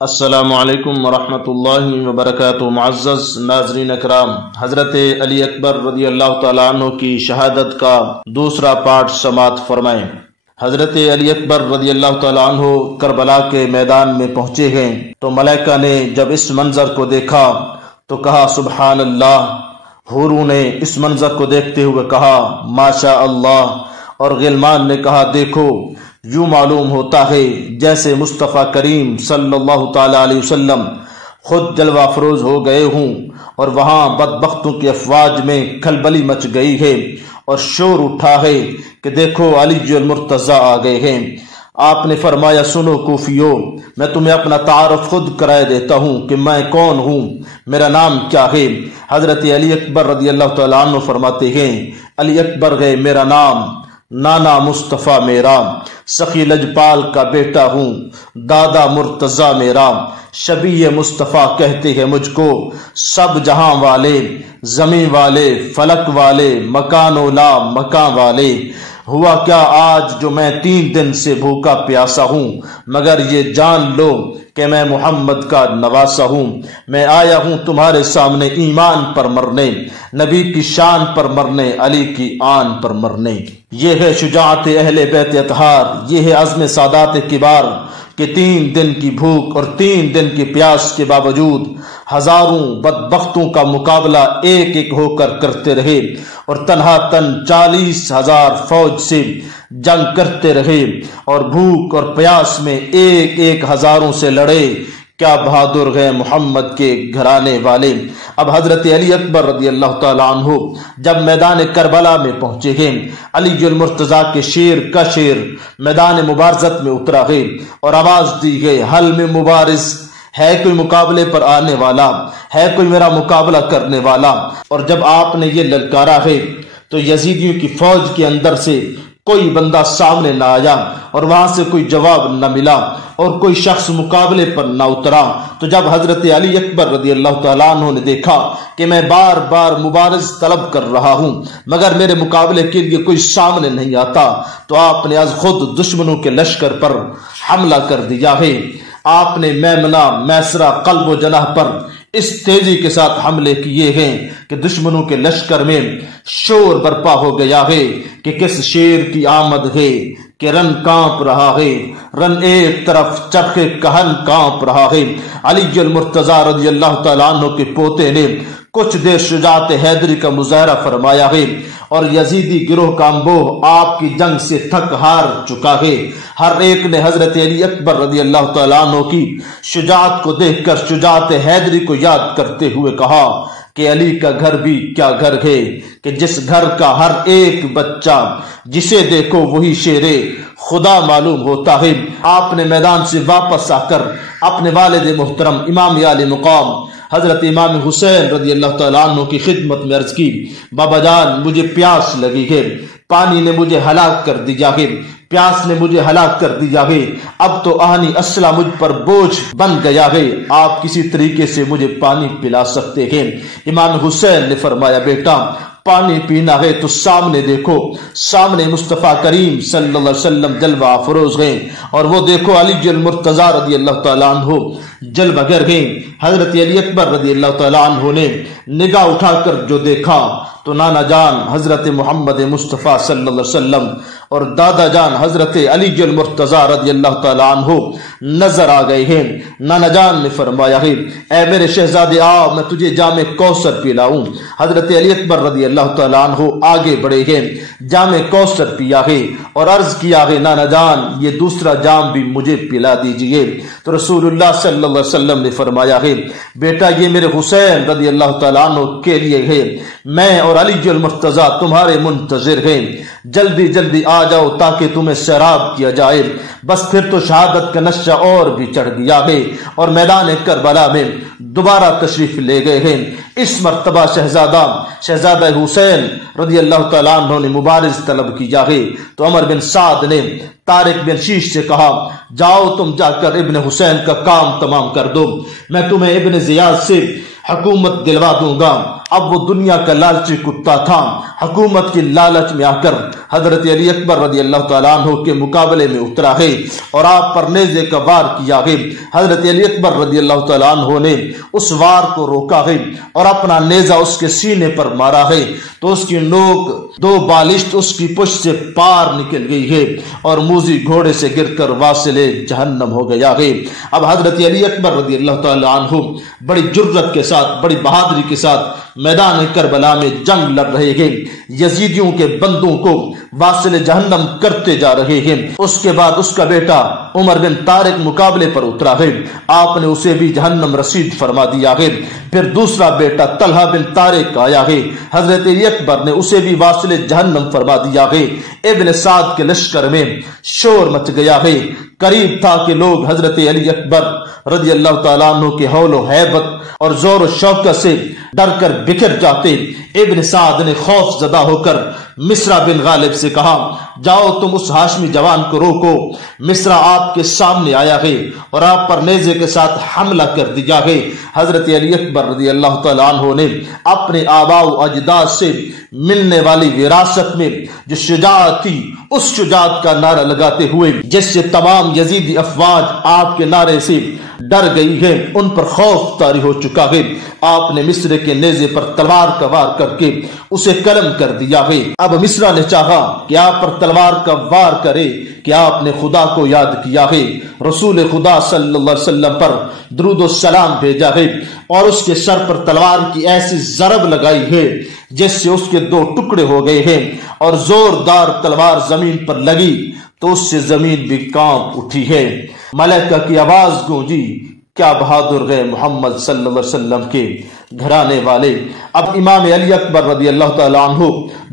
السلام علیکم ورحمۃ اللہ وبرکاتہ۔ معزز ناظرین اکرام، حضرت علی اکبر رضی اللہ تعالیٰ عنہ کی شہادت کا دوسرا پارٹ سماعت فرمائیں۔ حضرت علی اکبر رضی اللہ تعالیٰ عنہ کربلا کے میدان میں پہنچے ہیں تو ملائکہ نے جب اس منظر کو دیکھا تو کہا سبحان اللہ۔ حوروں نے اس منظر کو دیکھتے ہوئے کہا ماشاء اللہ، اور غلمان نے کہا دیکھو، یوں معلوم ہوتا ہے جیسے مصطفیٰ کریم صلی اللہ تعالیٰ علیہ وسلم خود جلوہ افروز ہو گئے ہوں، اور وہاں بدبختوں کی افواج میں کھلبلی مچ گئی ہے اور شور اٹھا ہے کہ دیکھو علی المرتضیٰ آ گئے ہیں۔ آپ نے فرمایا سنو کوفیو، میں تمہیں اپنا تعارف خود کرائے دیتا ہوں کہ میں کون ہوں، میرا نام کیا ہے۔ حضرت علی اکبر رضی اللہ تعالیٰ عنہ فرماتے ہیں علی اکبر ہے میرا نام، نانا مصطفیٰ میرا، سخی لجپال کا بیٹا ہوں، دادا مرتضیٰ میرا، شبیہ مصطفیٰ کہتے ہیں مجھ کو، سب جہاں والے، زمین والے، فلک والے، مکان و لا مکان والے۔ ہوا کیا آج جو میں 3 دن سے بھوکا پیاسا ہوں، مگر یہ جان لو کہ میں محمد کا نواسا ہوں۔ میں آیا ہوں تمہارے سامنے ایمان پر مرنے، نبی کی شان پر مرنے، علی کی آن پر مرنے۔ یہ ہے شجاعت اہل بیت اطہار، یہ ہے عزم سادات کبار کہ 3 دن کی بھوک اور 3 دن کی پیاس کے باوجود ہزاروں بدبختوں کا مقابلہ ایک ایک ہو کر کرتے رہے، اور تنہا تن 40,000 فوج سے جنگ کرتے رہے، اور بھوک اور پیاس میں ایک ایک ہزاروں سے لڑے۔ کیا بہادر ہیں محمد کے گھرانے والے۔ اب حضرت علی اکبر رضی اللہ تعالیٰ عنہ جب میدان کربلا میں پہنچے ہیں، علی المرتضیٰ کے شیر کا شیر میدان مبارزت میں اترا ہے اور آواز دی گئی حل میں مبارز، ہے کوئی مقابلے پر آنے والا، ہے کوئی میرا مقابلہ کرنے والا۔ اور جب آپ نے یہ للکارا ہے تو یزیدیوں کی فوج کے اندر سے کوئی بندہ سامنے نہ آیا اور وہاں سے کوئی جواب نہ ملا اور کوئی شخص مقابلے پر نہ اترا۔ تو جب حضرت علی اکبر رضی اللہ تعالیٰ عنہ نے دیکھا کہ میں بار بار مبارز طلب کر رہا ہوں مگر میرے مقابلے کے لیے کوئی سامنے نہیں آتا، تو آپ نے از خود دشمنوں کے لشکر پر حملہ کر دیا ہے۔ آپ نے میمنہ، میسرہ، قلب و جناح پر اس تیزی کے ساتھ حملے کیے ہیں کہ دشمنوں کے لشکر میں شور برپا ہو گیا ہے کہ کس شیر کی آمد ہے کہ رن کانپ رہا ہے، رن ایک طرف چرخ کہن کانپ رہا ہے۔ علی المرتضیٰ رضی اللہ تعالیٰ عنہ کے پوتے نے کچھ دیر شجاعت حیدری کا مظاہرہ فرمایا ہے، اور یزیدی گروہ کا انبوہ آپ کی جنگ سے تھک ہار چکا ہے۔ ہر ایک نے حضرت علی اکبر رضی اللہ تعالیٰ عنہ کی شجاعت کو دیکھ کر شجاعت حیدری کو یاد کرتے ہوئے کہا کہ علی کا گھر بھی کیا گھر ہے کہ جس گھر کا ہر ایک بچہ جسے دیکھو وہی شیر خدا معلوم ہوتا ہے۔ آپ نے میدان سے واپس آ کر اپنے والد محترم امام عالی مقام حضرت امام حسین رضی اللہ تعالیٰ عنہ کی خدمت میں عرض کی بابا جان مجھے پیاس لگی ہے، پانی نے مجھے ہلاک کر دیا ہے، پیاس نے مجھے ہلاک کر دیا ہے، اب تو آہنی اسلحہ مجھ پر بوجھ بن گیا ہے، آپ کسی طریقے سے مجھے پانی پلا سکتے ہیں۔ امام حسین نے فرمایا بیٹا پانی پینا ہے تو سامنے دیکھو، سامنے مصطفیٰ کریم صلی اللہ علیہ وسلم جلوہ افروز ہیں، اور وہ دیکھو علی المرتضیٰ رضی اللہ تعالیٰ عنہ جلوہ گر ہیں۔ حضرت علی اکبر رضی اللہ تعالیٰ عنہ نے نگاہ اٹھا کر جو دیکھا تو نانا جان حضرت محمد مصطفیٰ صلی اللہ علیہ وسلم اور دادا جان حضرت علی المرتضیٰ رضی اللہ تعالیٰ عنہ نظر آ گئے ہیں۔ نانا جان نے فرمایا ہے اے میرے شہزادے آ میں تجھے جام کوثر پلاؤں۔ حضرت علی اکبر رضی اللہ تعالیٰ عنہ آگے بڑھے ہیں، جام کوثر پیا ہے اور عرض کیا ہے نانا جان یہ دوسرا جام بھی مجھے پلا دیجئے۔ تو رسول اللہ صلی اللہ علیہ وسلم نے فرمایا ہے بیٹا یہ میرے حسین رضی اللہ تعالیٰ عنہ کے لیے ہے، میں اور علی المرتضیٰ تمہارے منتظر ہیں، جلدی جلدی آ جاؤ تاکہ تمہیں سیراب کیا جائے۔ بس پھر تو شہادت کا نشہ اور بھی چڑھ گیا ہے، اور میدان کربلا میں دوبارہ تشریف لے گئے ہیں۔ اس مرتبہ شہزادہ حسین رضی اللہ تعالیٰ عنہ نے مبارز طلب کیا ہے، تو عمر بن سعد نے طارق بن شیش سے کہا جاؤ تم جا کر ابن حسین کا کام تمام کر دو، میں تمہیں ابن زیاد سے حکومت دلوا دوں گا۔ اب وہ دنیا کا لالچی کتا تھا، حکومت کی لالچ میں آ کر حضرت علی اکبر رضی اللہ تعالیٰ عنہ کے مقابلے میں اترا ہے اور آپ پر نیزے کا وار کیا ہے۔ حضرت علی اکبر رضی اللہ تعالیٰ عنہ نے اس وار کو روکا ہے اور اپنا نیزہ اس کے سینے پر مارا ہے تو اس کی نوک 2 بالشت اس کی پشت سے پار نکل گئی ہے اور موذی گھوڑے سے گر کر واصل جہنم ہو گیا ہے۔ اب حضرت علی اکبر رضی اللہ تعالیٰ عنہ بڑی جرت کے ساتھ، بڑی بہادری کے ساتھ میدان کربلا میں جنگ لڑ رہے ہیں، یزیدیوں کے بندوں کو واصل جہنم کرتے جا رہے ہیں۔ اس کے بعد اس کا بیٹا عمر بن طارق مقابلے پر اترا ہے، آپ نے اسے بھی جہنم رسید فرما دیا ہے۔ پھر دوسرا بیٹا طلحہ بن طارق آیا ہے، حضرت علی اکبر نے اسے بھی واصل جہنم فرما دیا ہے۔ ابن سعد کے لشکر میں شور مچ گیا ہے، قریب تھا کہ لوگ حضرت علی اکبر رضی اللہ تعالیٰ عنہ کے حول و ہیبت اور زور و شوکت سے ڈر کر بکھر جاتے۔ ابن سعد نے خوف زدہ ہو کر مصرع بن غالب سے کہا، جاؤ تم اس ہاشمی جوان کو روکو، مصرع آپ کے سامنے آیا ہے اور آپ پر نیزے کے ساتھ حملہ کر دیا ہے۔ حضرت علی اکبر رضی اللہ تعالیٰ عنہ نے اپنے آباء و اجداد سے ملنے والی وراثت میں جو شجاعت تھی اس شجاعت کا نعرہ لگاتے ہوئے، جس سے تمام یزیدی افواج آپ کے نعرے سے ڈر گئی ہے، ان پر خوف طاری ہو چکا ہے، آپ نے مصرع کے نیزے پر تلوار کا وار کر کے اسے قلم کر دیا ہے۔ اب مصرع نے چاہا کہ آپ پر تلوار کا وار کرے کہ آپ نے خدا کو یاد کیا ہے، رسول خدا صلی اللہ علیہ وسلم پر درود و سلام بھیجا ہے اور اس کے سر پر تلوار کی ایسی ضرب لگائی ہے جس سے اس کے 2 ٹکڑے ہو گئے ہیں اور زوردار تلوار زمین پر لگی تو اس سے زمین بھی کانپ اٹھی ہے۔ ملائکہ کی آواز گونجی، کیا بہادر گئے محمد صلی اللہ علیہ وسلم کے گھرانے والے۔ اب امام علی اکبر رضی اللہ تعالیٰ عنہ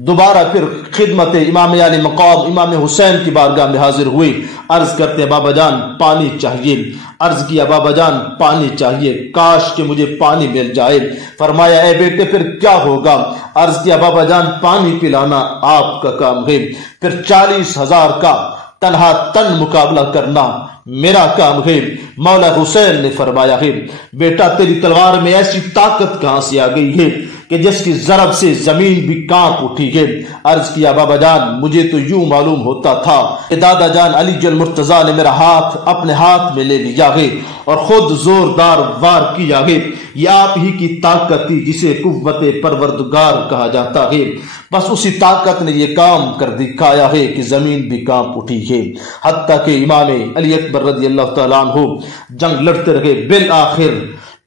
دوبارہ پھر خدمت امام علی مقام امام حسین کی بارگاہ میں حاضر ہوئے، عرض کرتے بابا جان پانی چاہیے۔ عرض کیا بابا جان پانی چاہیے، کاش کہ مجھے پانی مل جائے۔ فرمایا اے بیٹے پھر کیا ہوگا؟ عرض کیا بابا جان پانی پلانا آپ کا کام ہے، پھر 40,000 کا تنہا تن مقابلہ کرنا میرا کام ہے۔ مولا حسین نے فرمایا ہے بیٹا تیری تلوار میں ایسی طاقت کہاں سے آ گئی ہے کہ جس کی ضرب سے زمین بھی کانپ اٹھی ہے؟ عرض کیا بابا جان مجھے تو یوں معلوم ہوتا تھا کہ دادا جان علی جل مرتضیٰ نے میرا ہاتھ اپنے ہاتھ میں لے لیا ہے اور خود زوردار وار کیا ہے، یہ آپ ہی کی طاقت تھی جسے قوت پروردگار کہا جاتا ہے، بس اسی طاقت نے یہ کام کر دکھایا ہے کہ زمین بھی کانپ اٹھی ہے۔ حتیٰ کہ امام علی اکبر رضی اللہ تعالیٰ عنہ جنگ لڑتے رہے، بالآخر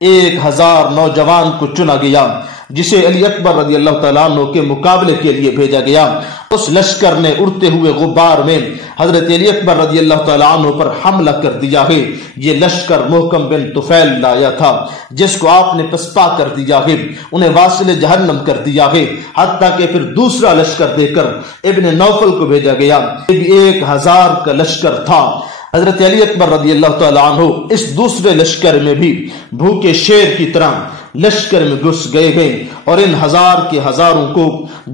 1000 نوجوان کو چنا گیا جسے علی اکبر رضی اللہ تعالیٰ عنہ کے مقابلے کے لیے بھیجا گیا۔ اس لشکر نے اڑتے ہوئے غبار میں حضرت علی اکبر رضی اللہ تعالیٰ عنہ پر حملہ کر دیا ہے۔ یہ لشکر محکم بن طفیل لایا تھا جس کو آپ نے پسپا کر دیا ہے، انہیں واصل جہنم کر دیا ہے۔ حتیٰ کہ پھر دوسرا لشکر دے کر ابن نوفل کو بھیجا گیا، 1000 کا لشکر تھا۔ حضرت علی اکبر رضی اللہ تعالیٰ عنہ اس دوسرے لشکر میں بھی بھوکے شیر کی طرح لشکر میں گھس گئے ہیں اور ان 1000 کے ہزاروں کو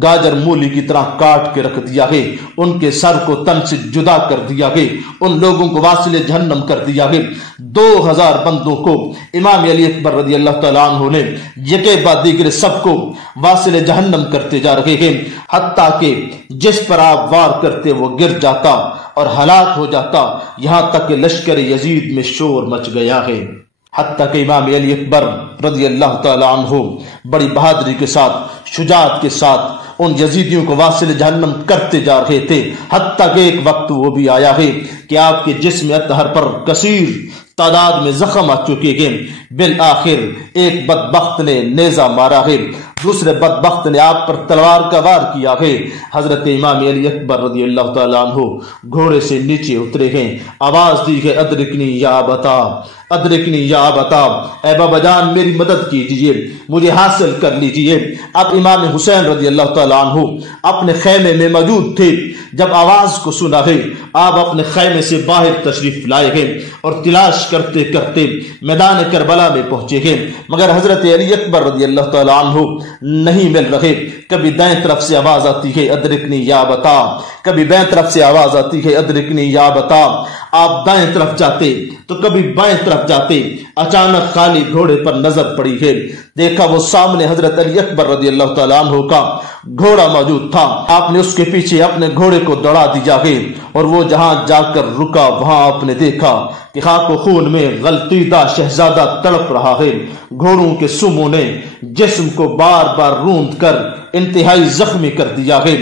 گاجر مولی کی طرح کاٹ کے رکھ دیا ہے، ان کے سر کو تن سے جدا کر دیا ہے، ان لوگوں کو واصل جہنم کر دیا ہے۔ 2000 بندوں کو امام علی اکبر رضی اللہ تعالیٰ عنہ نے یکے بعد دیگر سب کو واصل جہنم کرتے جا رہے ہیں، حتیٰ کہ جس پر آپ وار کرتے وہ گر جاتا اور ہلاک ہو جاتا، یہاں تک کہ لشکر یزید میں شور مچ گیا ہے۔ حتیٰ کہ امام علی اکبر رضی اللہ تعالیٰ عنہ بڑی بہادری کے ساتھ، شجاعت کے ساتھ ان یزیدیوں کو واصل جہنم کرتے جا رہے تھے، حتیٰ کہ ایک وقت وہ بھی آیا ہے کہ آپ کے جسم اطہر پر کثیر تعداد میں زخم آ چکے ہیں۔ بالآخر ایک بدبخت نے نیزہ مارا ہے، دوسرے بدبخت نے آپ پر تلوار کا وار کیا ہے۔ حضرت امام علی اکبر رضی اللہ تعالیٰ عنہ گھوڑے سے نیچے اترے ہیں، آواز دی ہے ادرکنی یا ابتا، ادرکنی یا ابتا، اے بابا جان میری مدد کیجئے، مجھے حاصل کر لیجئے۔ اب امام حسین رضی اللہ تعالیٰ عنہ اپنے خیمے میں موجود تھے، جب آواز کو سنا ہے آپ اپنے خیمے سے باہر تشریف لائے ہیں اور تلاش تلاش کرتے کرتے میدان کربلا میں پہنچے گئے، مگر حضرت علی اکبر رضی اللہ تعالیٰ عنہ نہیں مل رہے۔ کبھی دائیں طرف سے آواز آتی ہے ادرکنی یا بتا، کبھی بائیں طرف سے آواز آتی ہے ادرکنی یا بتا۔ آپ دائیں طرف جاتے تو کبھی بائیں طرف جاتے، اچانک خالی گھوڑے پر نظر پڑی ہے، دیکھا وہ سامنے حضرت علی اکبر رضی اللہ تعالیٰ عنہ کا گھوڑا موجود تھا۔ آپ نے اس کے پیچھے اپنے گھوڑے کو دوڑا دیا ہے، اور وہ جہاں جا کر رکا وہاں آپ نے دیکھا کہ خاک و خون میں غلطیدہ شہزادہ تڑپ رہا ہے۔ گھوڑوں کے سموں نے جسم کو بار بار روند کر انتہائی زخمی کر دیا ہے۔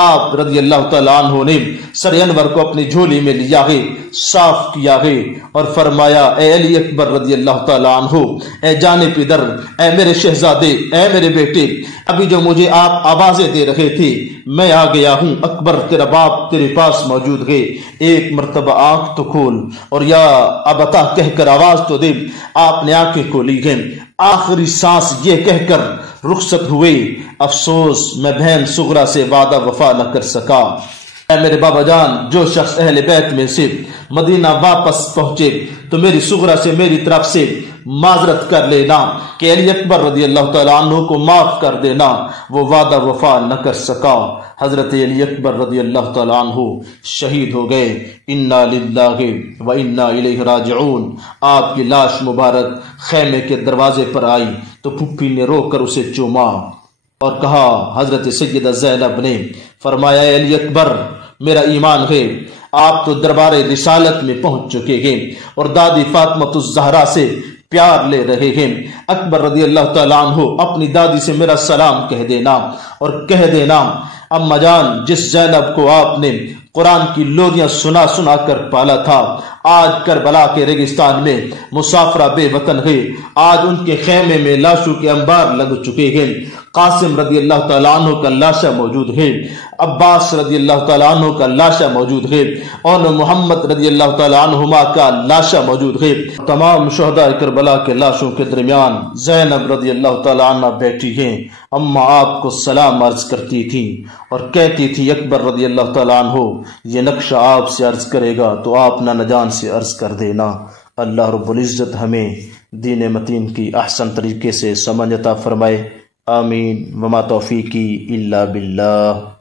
آپ رضی اللہ تعالیٰ عنہ نے سر انور کو اپنی جھولی میں لیا ہے، صاف کیا ہے اور فرمایا اے علی اکبر رضی اللہ تعالیٰ عنہ، اے جان پدر، اے میرے شہزادے، اے میرے بیٹے، ابھی جو مجھے آپ آوازیں دے رہے تھے میں آ گیا ہوں۔ اکبر تیرا باپ تیرے پاس موجود ہے، ایک مرتبہ آنکھ تو کھول اور یا ابتا کہہ کر آواز تو دے۔ آپ نے آنکھیں کھولی ہیں، آخری سانس یہ کہہ کر رخصت ہوئے، افسوس میں بہن صغرا سے وعدہ وفا نہ کر سکا۔ اے میرے بابا جان، جو شخص اہل بیت میں سے مدینہ واپس پہنچے تو میری صغرا سے میری طرف سے معذرت کر لینا کہ علی اکبر رضی اللہ تعالیٰ عنہ کو معاف کر دینا، وہ وعدہ وفا نہ کر سکا۔ حضرت علی اکبر رضی اللہ تعالیٰ عنہ شہید ہو گئے۔ انا للہ و انا الیہ راجعون۔ آپ کی لاش مبارک خیمے کے دروازے پر آئی تو پھپھی نے رو کر اسے چوما اور کہا، حضرت سیدہ زینب نے فرمایا اے علی اکبر میرا ایمان ہے، آپ تو دربار رسالت میں پہنچ چکے ہیں اور دادی فاطمہ الزہرا سے پیار لے رہے ہیں۔ اکبر رضی اللہ تعالیٰ عنہ اپنی دادی سے میرا سلام کہہ دینا اور کہہ دینا اما جان، جس زینب کو آپ نے قرآن کی لودیاں سنا سنا کر پالا تھا، آج کربلا کے ریگستان میں مسافرہ بے وطن ہے۔ آج ان کے خیمے میں لاشوں کے انبار لگ چکے ہیں۔ قاسم رضی اللہ تعالیٰ عنہ کا لاشا موجود ہے، عباس رضی اللہ تعالیٰ عنہ کا لاشا موجود ہے، اور محمد رضی اللہ تعالیٰ عنہما کا لاشا موجود ہے۔ تمام شہداء کربلا کے لاشوں کے درمیان زینب رضی اللہ تعالیٰ عنہ بیٹھی ہیں۔ اما آپ کو سلام عرض کرتی تھی اور کہتی تھی اکبر رضی اللہ تعالیٰ عنہ یہ نقشہ آپ سے عرض کرے گا تو آپ نہ جان سے عرض کر دینا۔ اللہ رب العزت ہمیں دین متین کی احسن طریقے سے سمجھ عطا فرمائے، آمین۔ وما توفیقی الا باللہ۔